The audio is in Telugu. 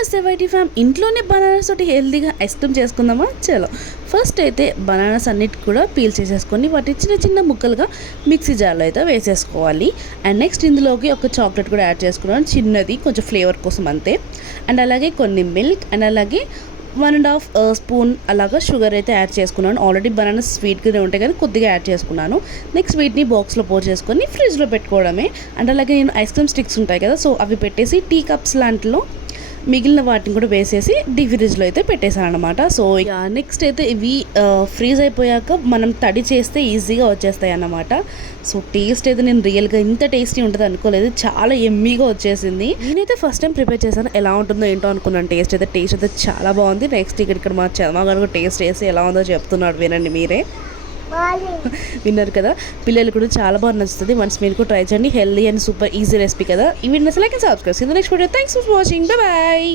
నమస్తే వైటీ ఫ్యామ్. ఇంట్లోనే బనానాస్ తోటి హెల్తీగా ఐస్ క్రీమ్ చేసుకుందామా? చలో ఫస్ట్ అయితే బనానాస్ అన్నిటి కూడా పీల్ చేసేసుకొని వాటి చిన్న చిన్న ముక్కలుగా మిక్సీ జార్లో అయితే వేసేసుకోవాలి. అండ్ నెక్స్ట్ ఇందులోకి ఒక చాక్లెట్ కూడా యాడ్ చేసుకున్నాను, చిన్నది, కొంచెం ఫ్లేవర్ కోసం అంతే. అండ్ అలాగే కొన్ని మిల్క్ అండ్ అలాగే 1.5 స్పూన్ అలాగా షుగర్ అయితే యాడ్ చేసుకున్నాను. ఆల్రెడీ బనానా స్వీట్గానే ఉంటాయి కానీ కొద్దిగా యాడ్ చేసుకున్నాను. నెక్స్ట్ వీటిని బాక్స్లో పోర్ చేసుకొని ఫ్రిడ్జ్లో పెట్టుకోవడమే. అండ్ అలాగే నేను ఐస్ క్రీమ్ స్టిక్స్ ఉంటాయి కదా, సో అవి పెట్టేసి టీ కప్స్ లాంటిలో మిగిలిన వాటిని కూడా వేసేసి డీ ఫ్రిడ్జ్లో అయితే పెట్టేశాను అనమాట. సో నెక్స్ట్ అయితే ఇవి ఫ్రీజ్ అయిపోయాక మనం తడి చేస్తే ఈజీగా వచ్చేస్తాయి అన్నమాట. సో టేస్ట్ అయితే నేను రియల్గా ఇంత టేస్టీ ఉంటుంది అనుకోలేదు, చాలా ఎమ్మీగా వచ్చేసింది. నేనైతే ఫస్ట్ టైం ప్రిపేర్ చేశాను, ఎలా ఉంటుందో ఏంటో అనుకున్నాను. టేస్ట్ అయితే చాలా బాగుంది. నెక్స్ట్ ఇక్కడ మా చర్మ గారు టేస్ట్ చేసి ఎలా ఉందో చెప్తున్నాడు, వినండి మీరే. విన్నారు కదా, పిల్లలు కూడా చాలా బాగా నచ్చుతుంది. వన్స్ మీరు కూడా ట్రై చేయండి. Healthy and super easy recipe కదా. ఈ వీడియో నచ్చితే like and subscribe. Next video. Thanks for watching. Bye bye.